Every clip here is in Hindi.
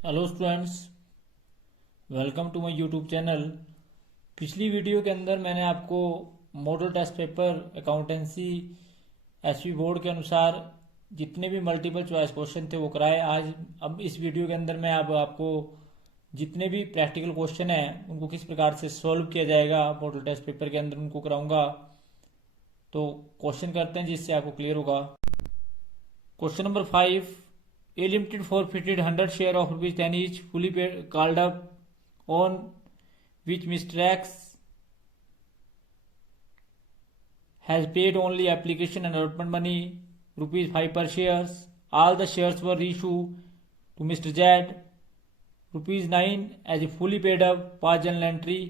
Hello students, welcome to my YouTube channel. पिछली वीडियो के अंदर मैंने आपको model test paper accountancy SV board के अनुसार जितने भी मल्टीपल चॉइस क्वेश्चन थे वो कराए। आज अब इस वीडियो के अंदर मैं अब आपको जितने भी प्रैक्टिकल क्वेश्चन हैं उनको किस प्रकार से सॉल्व किया जाएगा मॉडल टेस्ट पेपर के अंदर उनको कराऊंगा। तो क्वेश्चन करते हैं जिससे आपको क्लियर होगा। Question number 5, A Limited forfeited 100 share of rupees 10 each fully paid called up on which Mr. X has paid only application and allotment money rupees 5 per shares. All the shares were reissued to Mr. Z rupees 9 as a fully paid up past journal entry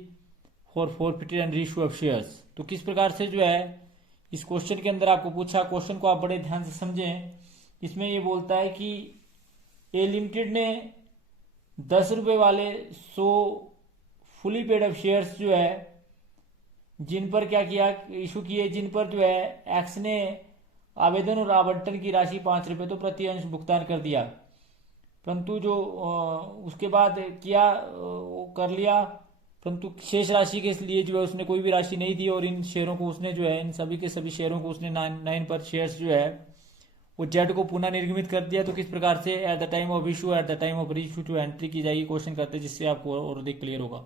for forfeited and reissue of shares। तो किस प्रकार से जो है इस क्वेश्चन के अंदर आपको पूछा, क्वेश्चन को आप बड़े ध्यान से समझें। इसमें ये बोलता है कि ए लिमिटेड ने 10 रुपए वाले 100 फुली पेड अप शेयर्स जो है जिन पर क्या किया, इशू किए, जिन पर जो है एक्स ने आवेदन और आवंटन की राशि 5 रुपए तो प्रति अंश भुगतान कर दिया, परंतु जो उसके बाद किया वो कर लिया, परंतु शेष राशि के लिए जो है उसने कोई भी राशि नहीं दी और इन शेयरों को उसने जो है इन सभी के सभी शेयरों को उसने 9 पर शेयर्स जो है वो जेड को पुनः निर्गमित कर दिया। तो किस प्रकार से at the time of issue at the time of reissue two entry की जाएगी, क्वेश्चन करते हैं जिससे आपको और अधिक क्लियर होगा।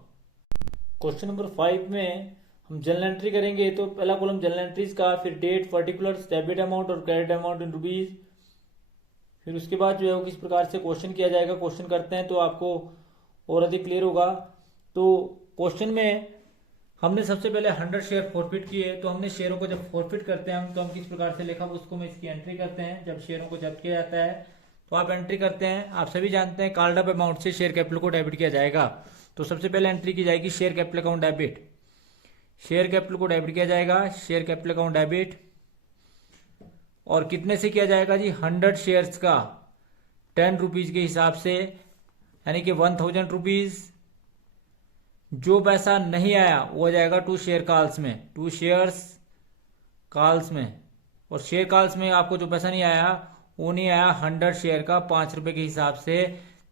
क्वेश्चन नंबर 5 में हम जनरल एंट्री करेंगे। तो पहला कॉलम जनरल एंट्रीज का, फिर डेट, पर्टिकुलर्स, डेबिट अमाउंट और क्रेडिट अमाउंट इन रुपीज, फिर उसके बाद जो है वो किस प्रकार से क्वेश्चन किया जाएगा, क्वेश्चन करते हैं तो आपको और अधिक क्लियर होगा। तो क्वेश्चन में हमने सबसे पहले 100 शेयर फॉरफिट किए, तो हमने शेयरों को जब फॉरफिट करते हैं तो हम किस प्रकार से लिखा उसको मैं इसकी एंट्री करते हैं। जब शेयरों को जब्त किया जाता है तो आप एंट्री करते हैं। आप सभी जानते हैं कॉल्ड अप अमाउंट से शेयर कैपिटल को डेबिट किया जाएगा। तो सबसे पहले एंट्री की जाएगी share capital account debit, share capital को डेबिट किया जाएगा, शेयर कैपिटल अकाउंट डेबिट। और कितने से किया जाएगा जी, 100 शेयर्स का 10 रुपीज के हिसाब से, यानी कि 1000 रुपीज। जो पैसा नहीं आया वो आ जाएगा 2 शेयर कॉल्स में, 2 शेयर्स कॉल्स में। और शेयर कॉल्स में आपको जो पैसा नहीं आया वो नहीं आया 100 शेयर का 5 रुपए के हिसाब से,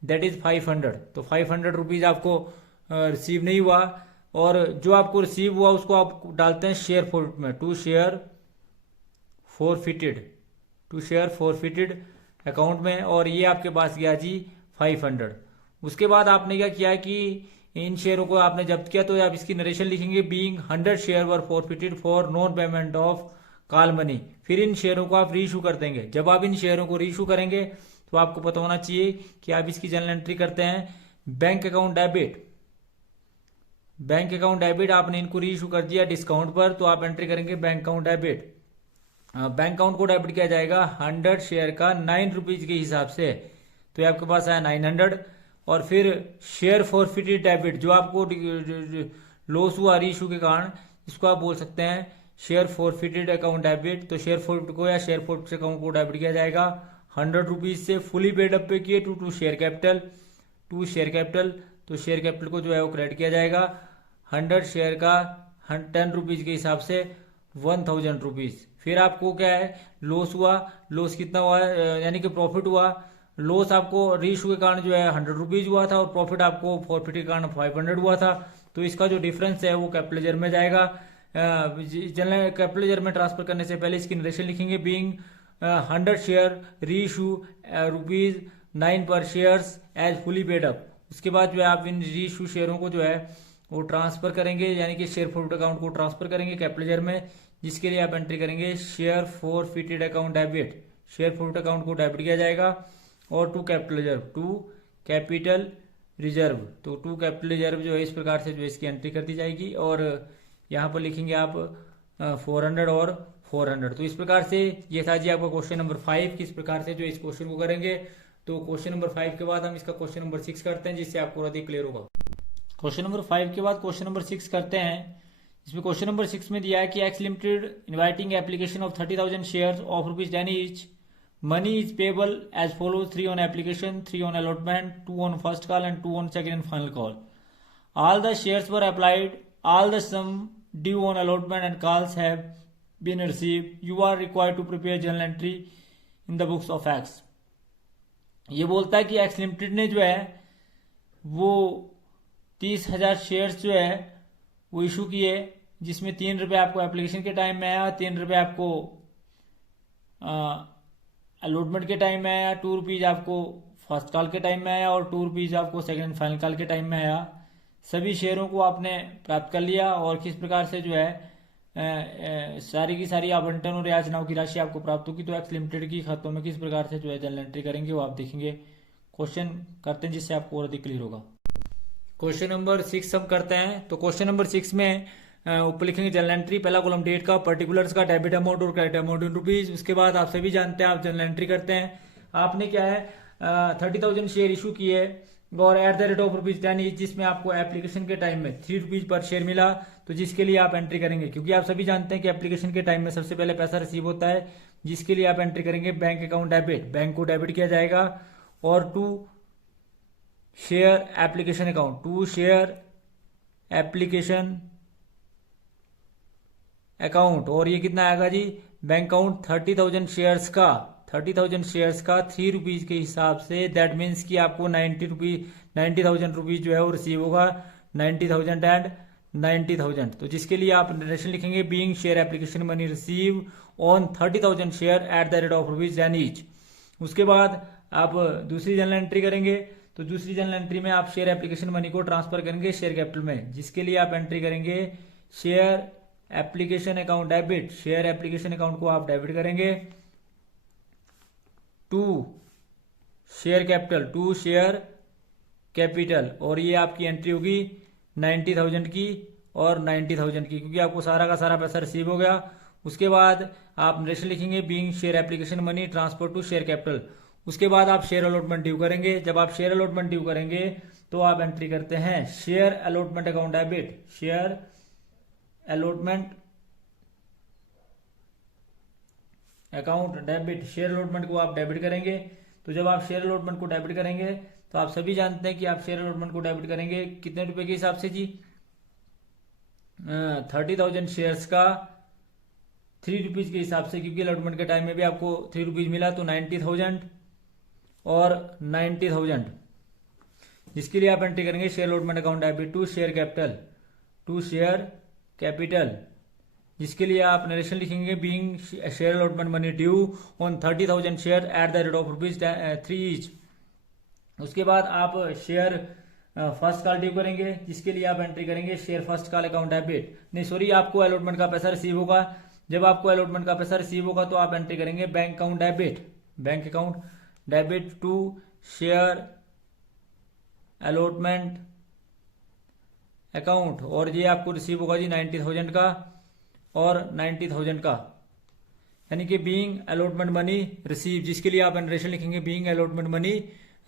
दैट इज 500। तो 500 रुपीज आपको रिसीव नहीं हुआ, और जो आपको रिसीव हुआ उसको आप डालते हैं शेयर फॉरफिट में, 2 share forfeited, 2 share forfeited account में, और ये आपके पास गया जी 500। उसके बाद आपने क्या किया कि इन शेयरों को आपने जब्त किया, तो आप इसकी नरेशन लिखेंगे, being 100 share were forfeited for non payment of call money. फिर इन शेयरों को आप रीइशू कर देंगे। जब आप इन शेयरों को रीइशू करेंगे तो आपको पता होना चाहिए कि आप इसकी जनरल एंट्री करते हैं bank account debit. Bank account debit आपने इनको रीइशू कर दिया डिस्काउंट पर, तो आप एंट्री करेंगे bank account debit. Bank account को डेबिट किया जाएगा 100 शेयर का 9 रुपीज के हिसाब से, तो ये आपके पास आया 900। और फिर शेयर फॉरफिटेड डेबिट, जो आपको लॉस हुआ रीइशू के कारण, इसको आप बोल सकते हैं शेयर फॉरफिटेड अकाउंट डेबिट। तो शेयर फॉरफिट को या शेयर फॉरफिट अकाउंट को डेबिट किया जाएगा 100 रुपीज से फुली पेड अप पे किए to share capital, 2 share capital. तो शेयर कैपिटल को जो है वो क्रेडिट किया जाएगा 100 शेयर का 10 रुपीज के हिसाब से 1000 रुपीज। फिर आपको क्या है, लॉस हुआ, लॉस कितना हुआ, यानी कि प्रॉफिट हुआ। लॉस आपको रीइशू के कारण जो है 100 रुपीज हुआ था, और प्रॉफिट आपको फॉरफिट के कारण 500 हुआ था। तो इसका जो डिफरेंस है वो कैपिटल लेजर में जाएगा। जनरल कैपिटल लेजर में ट्रांसफर करने से पहले इसकी नरेशन लिखेंगे, बीइंग 100 शेयर रीइशू रुपीज 9 पर shares as fully paid up. उसके बाद जो है आप इन रीइशू शेयरों को जो है वो ट्रांसफर करेंगे, यानी कि शेयर फॉरफिट अकाउंट को ट्रांसफर करेंगे कैपिटल लेजर में, जिसके लिए आप एंट्री करेंगे share forfeited account debit. Share forfeit account को डेबिट किया जाएगा, और to capital reserve, to capital reserve. तो टू कैपिटल रिजर्व जो है इस प्रकार से जो इसकी एंट्री कर दी जाएगी, और यहाँ पर लिखेंगे आप 400 और 400। तो इस प्रकार से ये था जी आपका क्वेश्चन नंबर 5, किस प्रकार से जो इस क्वेश्चन को करेंगे। तो क्वेश्चन नंबर 5 के बाद हम इसका क्वेश्चन नंबर 6 करते हैं, जिससे आपको अधिक क्लियर होगा। क्वेश्चन नंबर 5 के बाद क्वेश्चन नंबर 6 करते हैं। इसमें क्वेश्चन नंबर 6 में दिया है कि x limited inviting application of 30,000 shares of ₹10 each. Money is payable as follows: 3 on application, 3 on allotment, 2 on first call and 2 on second and final call. All the shares were applied. All the sum due on allotment and calls have been received. You are required to prepare journal entry in the books of X. ये बोलता है कि एक्स लिमिटेड ने जो है वो 30,000 शेयर्स जो है वो इशू किए, जिसमें 3 रुपये आपको एप्लीकेशन के टाइम में आया, 3 रुपये आपको अलॉटमेंट के टाइम में आया, 2 रुपीज़ आपको फर्स्ट कॉल के टाइम में आया और 2 रुपीज़ आपको सेकंड एंड फाइनल कॉल के टाइम में आया। सभी शेयरों को आपने प्राप्त कर लिया और किस प्रकार से जो है सारी की सारी आवंटन और याचनाओं की राशि आपको प्राप्त होगी। तो एक्स लिमिटेड की खातों में किस प्रकार से जो है जनरल एंट्री करेंगे वो आप देखेंगे। क्वेश्चन करते हैं जिससे आपको और अधिक क्लियर होगा। क्वेश्चन नंबर 6 हम करते हैं। तो क्वेश्चन नंबर 6 में ऊपर लिखेंगे जनरल एंट्री, पहला कॉलम डेट का, पर्टिकुलर्स का, डेबिट अमाउंट और क्रेडिट अमाउंट इन रुपीज। उसके बाद आप सभी जानते हैं आप जनरल एंट्री करते हैं। आपने क्या है 30,000 शेयर इशू किए और eight the rate of ₹10 each, जिसमें आपको एप्लीकेशन के टाइम में 3 रुपीज पर शेयर मिला, तो जिसके लिए आप एंट्री करेंगे, क्योंकि आप सभी जानते हैं कि एप्लीकेशन के टाइम में सबसे पहले पैसा रिसीव होता है, जिसके लिए आप एंट्री करेंगे बैंक अकाउंट डेबिट, बैंक को डेबिट किया जाएगा। और 2 share application account, 2 share application account, और ये कितना आएगा जी बैंक अकाउंट 30,000 शेयर्स का, 30,000 शेयर्स का 3 रुपीज के हिसाब से। दैट मीन्स कि आपको 90,000 रुपीज जो है वो रिसीव होगा, 90,000 एंड 90,000। तो जिसके लिए आप नरेशन लिखेंगे being share application money receive on 30,000 share at the rate of ₹10 each. उसके बाद आप दूसरी जनरल एंट्री करेंगे। तो दूसरी जनरल एंट्री में आप शेयर एप्लीकेशन मनी को ट्रांसफर करेंगे शेयर कैपिटल में, जिसके लिए आप एंट्री करेंगे share application account debit, share application account को आप डेबिट करेंगे to share capital, 2 share capital, और ये आपकी एंट्री होगी 90,000 की और 90,000 की, क्योंकि आपको सारा का सारा पैसा रिसीव हो गया। उसके बाद आप नरेशन लिखेंगे being share application money transfer to share capital. उसके बाद आप शेयर अलॉटमेंट ड्यू करेंगे। जब आप शेयर अलॉटमेंट ड्यू करेंगे तो आप एंट्री करते हैं share allotment account debit, share allotment account debit, share allotment को आप डेबिट करेंगे। तो जब आप शेयर अलॉटमेंट को डेबिट करेंगे तो आप सभी जानते हैं कि आप शेयर अलॉटमेंट को डेबिट करेंगे कितने रुपए के हिसाब से जी 30,000 शेयर्स का 3 रुपीज के हिसाब से, क्योंकि अलॉटमेंट के टाइम में भी आपको 3 रुपीज मिला, तो 90,000 और 90,000, जिसके लिए आप एंट्री करेंगे share allotment account debit to share capital, to share capital, जिसके लिए आप नरेशन लिखेंगे being share allotment money due on 30,000 share at the rate of ₹3 each. उसके बाद आप शेयर फर्स्ट कॉल ड्यू करेंगे, जिसके लिए आप एंट्री करेंगे share first call account debit, नहीं सॉरी, आपको अलॉटमेंट का पैसा रिसीव होगा। जब आपको अलॉटमेंट का पैसा रिसीव होगा तो आप एंट्री करेंगे bank account debit, bank account debit to share allotment account, और ये आपको रिसीव होगा जी 90,000 का और 90,000 का, यानी कि बीइंग अलॉटमेंट मनी रिसीव, जिसके लिए आप नरेशन लिखेंगे बीइंग अलॉटमेंट मनी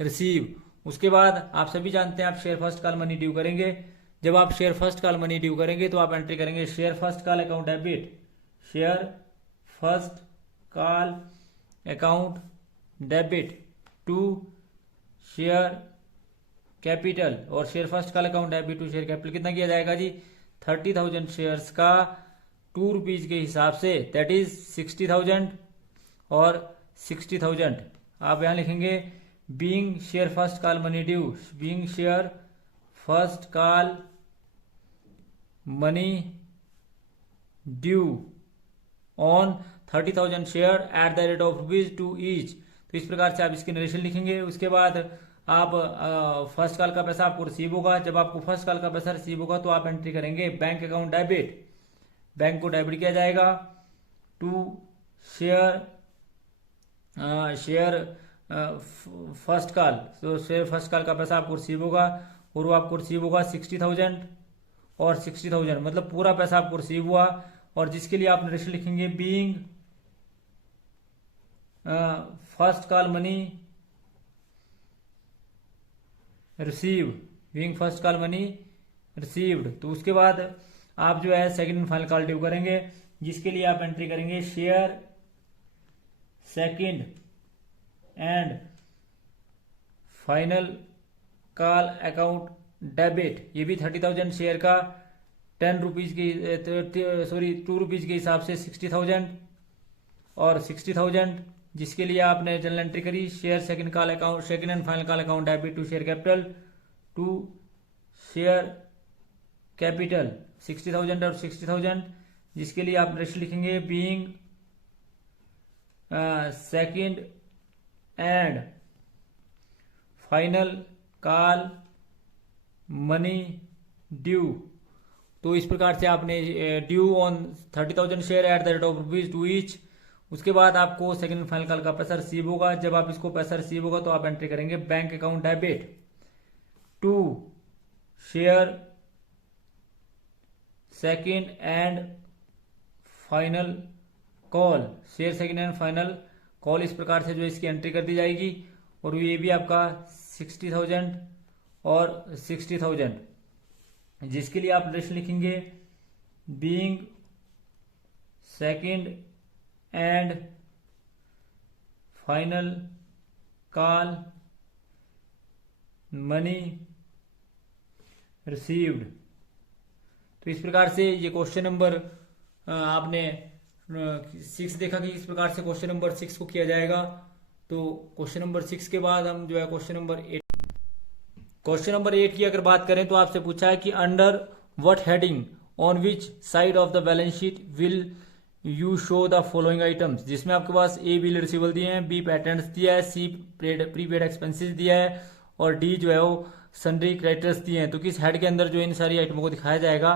रिसीव। उसके बाद आप सभी जानते हैं आप share first call money due करेंगे। जब आप share first call money due करेंगे तो आप एंट्री करेंगे share first call account debit, share first call account debit to share capital, और share first call account debit to share capital कितना किया जाएगा जी 30,000 शेयर्स का 2 रुपीज के हिसाब से, दैट इज 60,000 और 60,000। आप यहां लिखेंगे being share first call money due, being share first call money due on 30,000 share at the rate of ₹2 each. तो इस प्रकार से आप इसके नरेशन लिखेंगे। उसके बाद आप फर्स्ट कॉल का पैसा आपको रिसीव होगा। जब आपको फर्स्ट कॉल का पैसा रिसीव होगा तो आप एंट्री करेंगे बैंक अकाउंट डेबिट, बैंक को डेबिट किया जाएगा टू शेयर फर्स्ट कॉल, तो शेयर फर्स्ट कॉल का पैसा आपको रिसीव होगा और वो आपको रिसीव होगा 60,000 और 60,000, मतलब पूरा पैसा आपको रिसीव हुआ। और जिसके लिए आप नरेशन लिखेंगे being first call money receive, being first call money received. तो उसके बाद आप जो है second and final call due करेंगे, जिसके लिए आप एंट्री करेंगे share second and final call account debit. ये भी 30,000 शेयर का 10 रुपीज की सॉरी 2 रुपीज के हिसाब से 60,000 और 60,000, जिसके लिए आपने जनरल एंट्री करी share second call account, second and final call account debit to share capital to share capital 60,000 और 60,000, जिसके लिए आप रेशियो लिखेंगे being second and final call money due. तो इस प्रकार से आपने due on 30,000 share at the rate of ₹2 each. उसके बाद आपको सेकंड एंड फाइनल कॉल का पैसा रिसीव होगा। जब आप इसको पैसा रिसीव होगा तो आप एंट्री करेंगे bank account debit to share second and final call, share second and final call. इस प्रकार से जो इसकी एंट्री कर दी जाएगी और ये भी आपका 60,000 और 60,000, जिसके लिए आप रेशियो लिखेंगे being second and final call money received. तो इस प्रकार से ये क्वेश्चन नंबर आपने 6 देखा कि इस प्रकार से क्वेश्चन नंबर 6 को किया जाएगा। तो क्वेश्चन नंबर 6 के बाद हम जो है क्वेश्चन नंबर 8 की अगर बात करें तो आपसे पूछा है कि under what heading on which side of the balance sheet will you show the following items, जिसमें आपके पास ए बिल रिसीवेबल दिए हैं, बी पैटेंट्स दिया है, सी प्रीपेड एक्सपेंसेस दिया है और डी जो है वो सन्ड्री क्रेडिटर्स दिए हैं। तो किस हेड के अंदर जो इन सारी आइटमों को दिखाया जाएगा,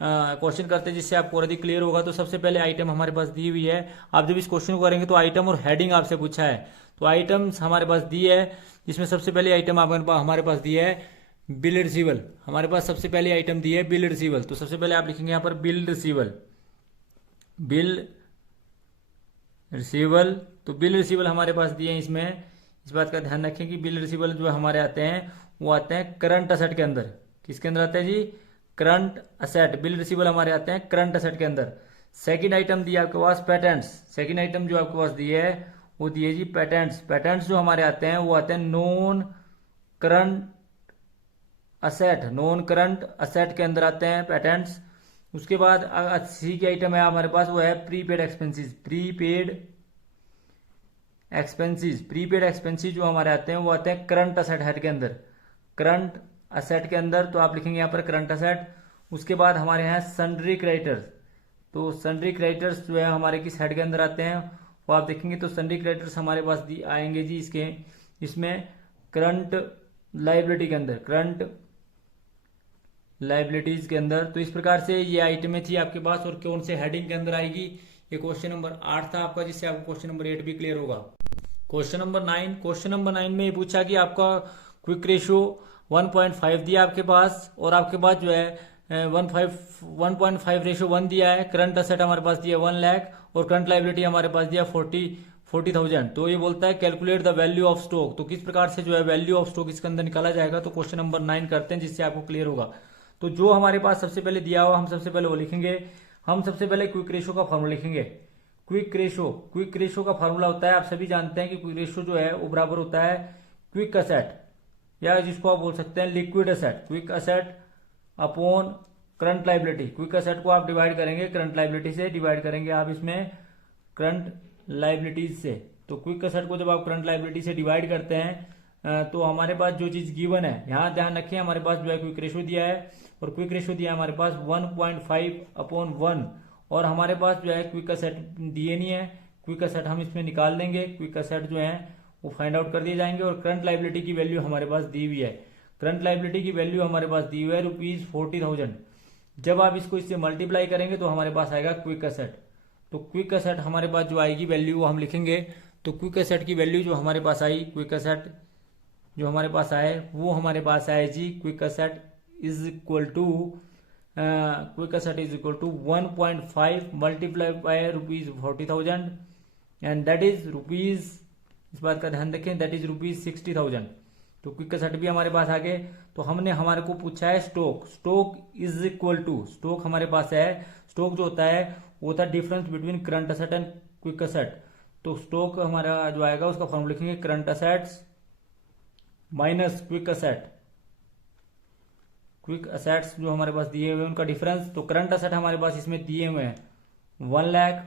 क्वेश्चन करते हैं जिससे आपको और अधिक क्लियर होगा। तो सबसे पहले आइटम हमारे पास दी हुई है। आप जब इस क्वेश्चन को करेंगे तो आइटम और हेडिंग आपसे पूछा है, तो आइटम्स हमारे पास दी है, जिसमें सबसे पहले आइटम हमारे पास दी है बिल रिसीवल। हमारे पास सबसे पहले आइटम दी है बिल रिसीवल। तो सबसे पहले आप लिखेंगे यहाँ पर बिल रिसीवल, बिल रिसीवल। तो बिल रिसीवल हमारे पास दिए हैं। इसमें इस बात का ध्यान रखें कि बिल रिसीवल जो हमारे आते हैं वो आते हैं करंट असेट के अंदर। किसके अंदर आते हैं जी? Current asset. बिल रिसीवल हमारे आते हैं करंट असेट के अंदर। सेकंड आइटम दिया आपके पास पेटेंट्स। सेकंड आइटम जो आपके पास दिए है वो दिए जी पेटेंट्स। पेटेंट्स जो हमारे आते हैं वो आते हैं non current asset. Non current asset के अंदर आते हैं पेटेंट्स। उसके बाद सी की आइटम है हमारे पास, वो है prepaid expenses. Prepaid expenses, prepaid expenses जो हमारे आते हैं वो आते हैं करंट असेट हेड के अंदर, करंट असेट के अंदर। तो आप लिखेंगे यहाँ पर करंट असेट। उसके बाद हमारे यहाँ सन्ड्री क्रेडिटर्स। तो सन्ड्री क्रेडिटर्स जो है हमारे किस हेड के अंदर आते हैं वो आप देखेंगे। तो सन्ड्री क्रेडिटर्स हमारे पास आएंगे जी इसमें करंट लाइबिलिटी के अंदर, करंट लाइबिलिटीज के अंदर। तो इस प्रकार से ये आइटमें थी आपके पास और कौन से हेडिंग के अंदर आएगी। ये क्वेश्चन नंबर 8 था आपका, जिससे आपको क्वेश्चन नंबर 8 भी क्लियर होगा। क्वेश्चन नंबर 9, क्वेश्चन नंबर 9 में ये पूछा कि आपका क्विक रेशियो 1.5 दिया आपके पास और आपके पास जो है 1.5 रेशियो 1 दिया है। करंट असेट हमारे पास दिया 1 लाख और करंट लाइबिलिटी हमारे पास दिया 40,000। तो ये बोलता है calculate the value of stock. तो किस प्रकार से जो है वैल्यू ऑफ स्टॉक इसके अंदर निकाला जाएगा। तो क्वेश्चन नंबर 9 करते हैं जिससे आपको क्लियर होगा। तो जो हमारे पास सबसे पहले दिया हुआ हम सबसे पहले वो लिखेंगे। हम सबसे पहले क्विक रेशियो का फॉर्मूला लिखेंगे। क्विक रेशियो का फॉर्मूला होता है, आप सभी जानते हैं कि क्विक रेशियो जो है वो बराबर होता है क्विक असेट, या जिसको आप बोल सकते हैं liquid asset. Quick asset upon current liability. Quick asset को आप डिवाइड करेंगे करंट लाइबिलिटी से, डिवाइड करेंगे आप इसमें करंट लाइबिलिटीज से। तो क्विक असेट को जब आप करंट लाइबिलिटी से डिवाइड करते हैं तो हमारे पास जो चीज गिवन है, यहाँ ध्यान रखें हमारे पास जो है क्विक रेशियो दिया है और क्विक रेशियो दिया है हमारे पास 1.5/1 और हमारे पास जो है क्विक असेट दिए नहीं है। क्विक असेट हम इसमें निकाल देंगे। क्विक असेट जो है वो फाइंड आउट कर दिए जाएंगे और करंट लाइबिलिटी की वैल्यू हमारे पास दी हुई है। करंट लाइबिलिटी की वैल्यू हमारे पास दी हुई है ₹40,000। जब आप इसको इससे मल्टीप्लाई करेंगे तो हमारे पास आएगा क्विक असेट। तो क्विक असेट हमारे पास जो आएगी वैल्यू वो हम लिखेंगे। तो क्विक असेट की वैल्यू जो हमारे पास आई, क्विक असेट जो हमारे पास आए वो हमारे पास आए जी quick asset is equal to 1.5 multiply by ₹40,000 and that is rupees, इस बात का ध्यान रखें, दैट इज ₹60,000। तो क्विक असेट भी हमारे पास आ गए। तो हमारे को पूछा है stock is equal to, stock हमारे पास है। स्टॉक जो होता है वो होता है difference between current asset and quick asset. तो स्टॉक हमारा जो आएगा उसका फॉर्मूला लिखेंगे current assets minus quick asset. Quick assets जो हमारे पास दिए हुए उनका डिफरेंस। तो करंट असेट हमारे पास इसमें दिए हुए हैं 1 लाख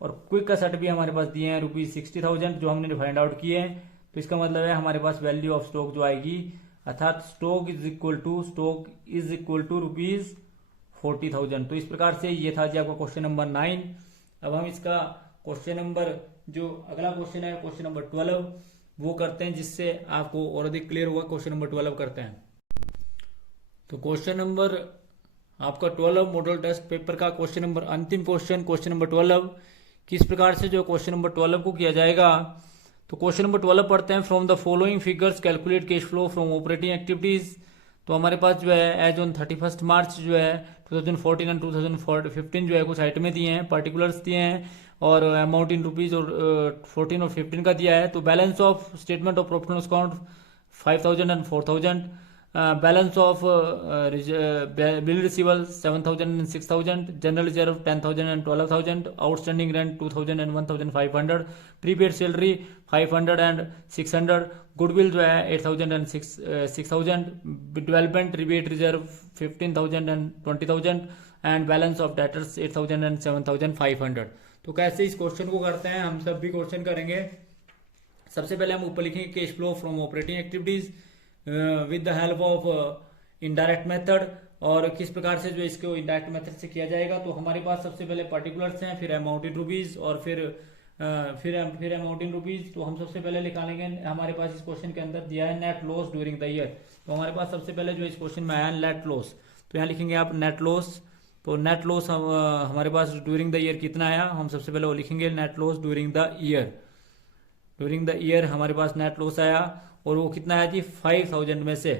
और क्विक असेट भी हमारे पास दिए हैं ₹60,000 जो हमने फाइंड आउट किए हैं। तो इसका मतलब है हमारे पास वैल्यू ऑफ स्टॉक जो आएगी अर्थात stock is equal to rupees 40,000। तो इस प्रकार से ये था जी आपका क्वेश्चन नंबर 9। अब हम इसका क्वेश्चन नंबर जो अगला क्वेश्चन है क्वेश्चन नंबर 12 वो करते हैं, जिससे आपको और अधिक क्लियर होगा। क्वेश्चन नंबर 12 करते हैं। तो क्वेश्चन नंबर आपका 12 मॉडल टेस्ट पेपर का क्वेश्चन नंबर अंतिम क्वेश्चन नंबर 12 किस प्रकार से जो क्वेश्चन नंबर 12 को किया जाएगा। तो क्वेश्चन नंबर 12 पढ़ते हैं। From the following figures calculate cash flow from operating activities. तो हमारे पास जो है एज ऑन 31 मार्च जो है 2014 एंड 2015 जो है कुछ आइटमें दिए हैं, पर्टिकुलर्स दिए हैं और अमाउंट इन रुपीज और 14 और 15 का दिया है। तो balance of statement of profit and loss account 5,000 and 4,000। Balance of bill रिसीवल 7,000 and 6,000, general reserve 10,000 and 12,000, outstanding rent 2,000 and 1,500, prepaid salary 500 and 600, goodwill जो है 8,000 and 6,000, development rebate reserve 15,000 and 20,000 and balance of debtors 8,000 and 7,500। तो कैसे इस क्वेश्चन को करते हैं, हम सब भी क्वेश्चन करेंगे। सबसे पहले हम ऊपर लिखेंगे cash flow from operating activities with the help of indirect method. और किस प्रकार से जो इसको इनडायरेक्ट मेथड से किया जाएगा। तो हमारे पास सबसे पहले पर्टिकुलर्स हैं, फिर अमाउंट इन रुपीज और फिर अमाउंट इन रुपीज। तो हम सबसे पहले निकालेंगे, हमारे पास इस क्वेश्चन के अंदर दिया है net loss during the year. तो हमारे पास सबसे पहले जो इस क्वेश्चन में आया नेट लॉस, तो यहाँ लिखेंगे आप नेट लॉस। तो नेट लॉस हमारे पास ड्यूरिंग द ईयर कितना आया, हम सबसे पहले वो लिखेंगे net loss during the year. During the year हमारे पास नेट लॉस आया और वो कितना आया जी 5,000 में से,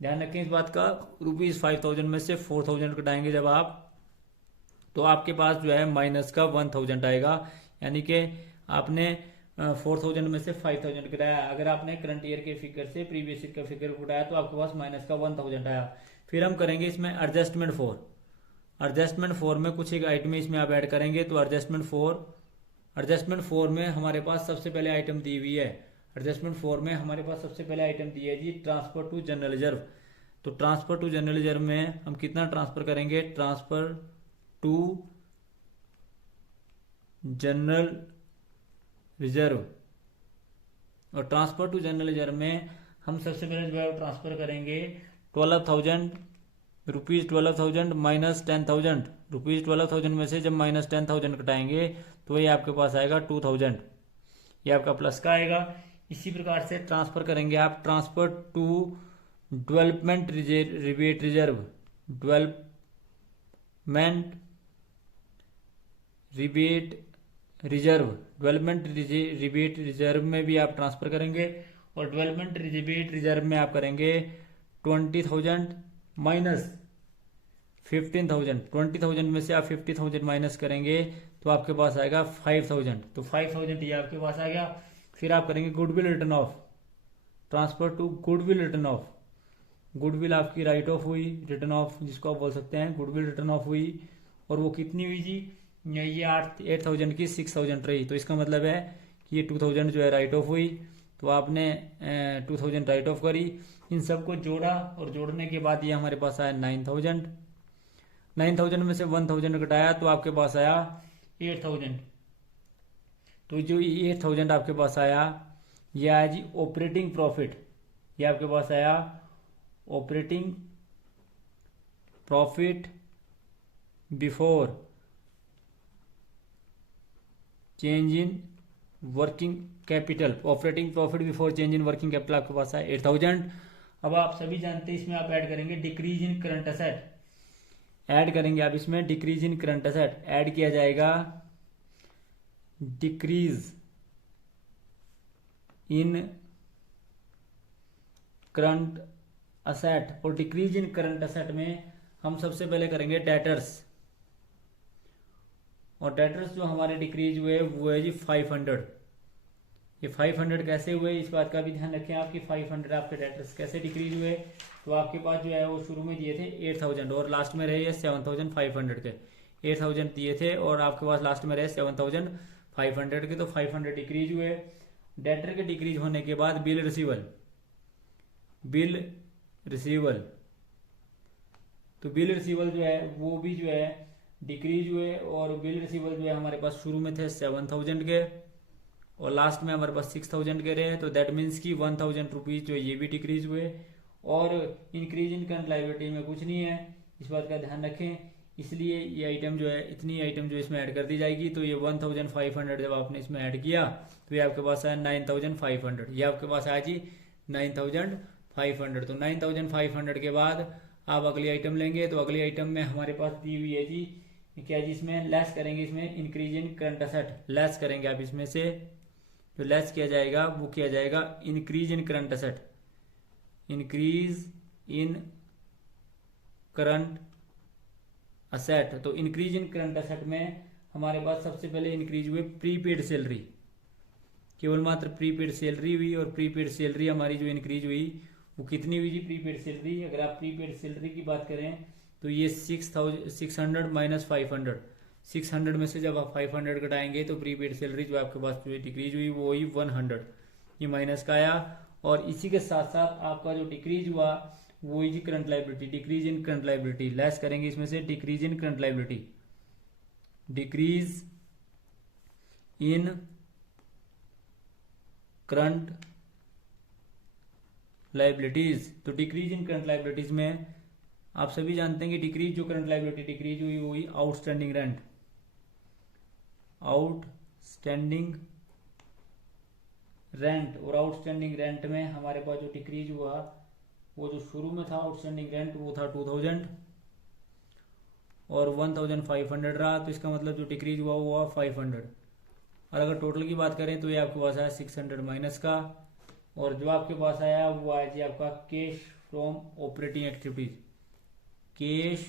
ध्यान रखें इस बात का, रुपीज 5,000 में से 4,000 कटाएंगे जब आप, तो आपके पास जो है माइनस का 1,000 आएगा। यानी कि आपने 4,000 में से 5,000 कटाया। अगर आपने करंट ईयर के फिगर से प्रीवियस ईयर का फिगर कटाया तो आपके पास माइनस का 1,000 आया। फिर हम करेंगे इसमें एडजस्टमेंट फोर में कुछ एक आइटम इसमें आप ऐड करेंगे। तो एडजस्टमेंट फोर में हमारे पास सबसे पहले आइटम दी हुई है। एडजस्टमेंट फोर में हमारे पास सबसे पहले आइटम दी है जी ट्रांसफर टू जनरल रिजर्व। तो ट्रांसफर टू जनरल रिजर्व में हम कितना ट्रांसफर करेंगे, ट्रांसफर टू जनरल रिजर्व। और ट्रांसफर टू जनरल रिजर्व में हम सबसे पहले जो है ट्रांसफर करेंगे 12,000 रुपीज 12,000 माइनस 10,000 रुपीज 12,000 में से जब माइनस 10,000 कटाएंगे तो ये आपके पास आएगा 2,000, ये आपका प्लस का आएगा। इसी प्रकार से ट्रांसफर करेंगे आप transfer to development rebate reserve. Development rebate reserve में भी आप ट्रांसफर करेंगे और डेवलपमेंट रिबेट रिजर्व में आप करेंगे 20,000 माइनस 15,000। 20,000 में से आप 50,000 माइनस करेंगे तो आपके पास आएगा 5,000। तो 5,000 ये आपके पास आ गया। फिर आप करेंगे goodwill written off, transfer to goodwill written off. Goodwill आपकी राइट ऑफ हुई, रिटर्न ऑफ जिसको आप बोल सकते हैं, गुडविल रिटर्न ऑफ हुई और वो कितनी हुई जी, ये 8,000 की 6,000 रही। तो इसका मतलब है कि ये 2,000 जो है राइट ऑफ हुई। तो आपने 2,000 राइट ऑफ करी, इन सबको जोड़ा और जोड़ने के बाद ये हमारे पास आया 9,000। 9,000 में से 1,000 घटाया तो आपके पास आया 8,000। तो जो 8,000 आपके पास आया ये आया जी ऑपरेटिंग प्रॉफिट। ये आपके पास आया operating profit before change in working capital. Operating profit before change in working capital आपके पास आया 8,000। अब आप सभी जानते हैं इसमें आप ऐड करेंगे decrease in current asset. Add करेंगे आप इसमें decrease in current asset, add किया जाएगा डिक्रीज इन करंट एसेट। और डिक्रीज इन करंट एसेट में हम सबसे पहले करेंगे डेटर्स। और डेटर्स जो हमारे डिक्रीज हुए वो है जी 500। ये 500 कैसे हुए इस बात का भी ध्यान रखें आप कि 500 आपके डेटर्स कैसे डिक्रीज हुए। तो आपके पास जो है वो शुरू में दिए थे 8,000 और लास्ट में रहे ये 7,500 के। 8,000 दिए थे और आपके पास लास्ट में रहे 7,500 के। तो 500 डिक्रीज हुए। डेटर के डिक्रीज होने के बाद बिल रिसीवल, तो बिल रिसीवल जो है वो भी जो है डिक्रीज हुए। और बिल रिसीवल जो है हमारे पास शुरू में थे 7,000 के और लास्ट में हमारे पास 6,000 के रहे। तो दैट मीन्स की 1,000 रुपीज जो ये भी डिक्रीज हुए और इंक्रीज इन करंट लायबिलिटी में कुछ नहीं है, इस बात का ध्यान रखें। इसलिए ये आइटम जो है, इतनी आइटम जो इसमें ऐड कर दी जाएगी। तो ये 1500 जब आपने इसमें ऐड किया तो ये आपके पास आया 9500, ये आपके पास आया जी 9500। तो 9500 के बाद आप अगली आइटम लेंगे। तो अगली आइटम में हमारे पास दी हुई है जी, क्या जी, इसमें लेस करेंगे, इसमें increase in current asset less करेंगे आप इसमें से। जो लेस किया जाएगा वो किया जाएगा increase in current asset, increase in current asset. तो इंक्रीज इन करंट असेट में हमारे पास सबसे पहले इंक्रीज हुए प्रीपेड सैलरी, केवल मात्र प्रीपेड सैलरी हुई। और प्रीपेड सैलरी हमारी जो इंक्रीज हुई वो कितनी हुई जी? प्रीपेड सैलरी, अगर आप प्रीपेड सैलरी की बात करें तो ये 600 माइनस 500, 600 में से जब आप 500 घटाएंगे तो प्रीपेड सैलरी जो आपके पास जो डिक्रीज हुई वो हुई 100, ये माइनस का आया। और इसी के साथ साथ आपका जो डिक्रीज हुआ वो हुई जी current liability, decrease in current liability, less करेंगे इसमें से decrease in current liability, decrease in current liabilities. तो डिक्रीज इन करंट लायबिलिटीज में आप सभी जानते हैं कि डिक्रीज जो करंट लायबिलिटी डिक्रीज हुई वो हुई आउटस्टैंडिंग रेंट, आउटस्टैंडिंग रेंट। और आउटस्टैंडिंग रेंट में हमारे पास जो डिक्रीज हुआ वो जो शुरू में था आउटस्टैंडिंग रेंट वो था 2000 और 1500 रहा। तो इसका मतलब जो डिक्रीज हुआ वो हुआ 500। और अगर टोटल की बात करें तो ये आपके पास आया 600 माइनस का। और जो आपके पास आया वो आया जी आपका cash from operating activities, cash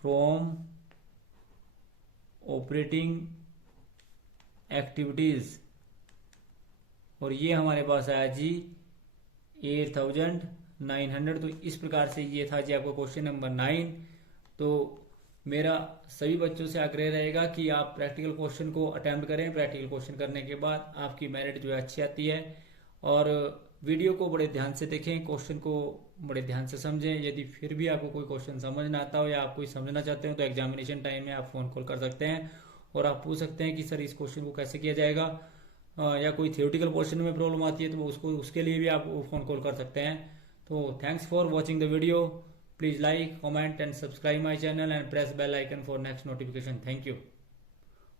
from operating activities. और ये हमारे पास आया जी 8900। तो इस प्रकार से ये था जी आपका क्वेश्चन नंबर 9। तो मेरा सभी बच्चों से आग्रह रहेगा कि आप प्रैक्टिकल क्वेश्चन को अटेम्प्ट करें। प्रैक्टिकल क्वेश्चन करने के बाद आपकी मेरिट जो है अच्छी आती है। और वीडियो को बड़े ध्यान से देखें, क्वेश्चन को बड़े ध्यान से समझें। यदि फिर भी आपको कोई क्वेश्चन समझ ना आता हो या आप कोई समझना चाहते हो तो एग्जामिनेशन टाइम में आप फोन कॉल कर सकते हैं और आप पूछ सकते हैं कि सर इस क्वेश्चन को कैसे किया जाएगा, या कोई थियोरटिकल पोर्शन में प्रॉब्लम आती है तो उसके लिए भी आप फोन कॉल कर सकते हैं। तो thanks for watching the video. Please like, comment and subscribe my channel and press bell icon for next notification. Thank you.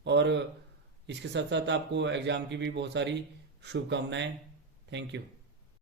और इसके साथ साथ आपको एग्जाम की भी बहुत सारी शुभकामनाएं। Thank you.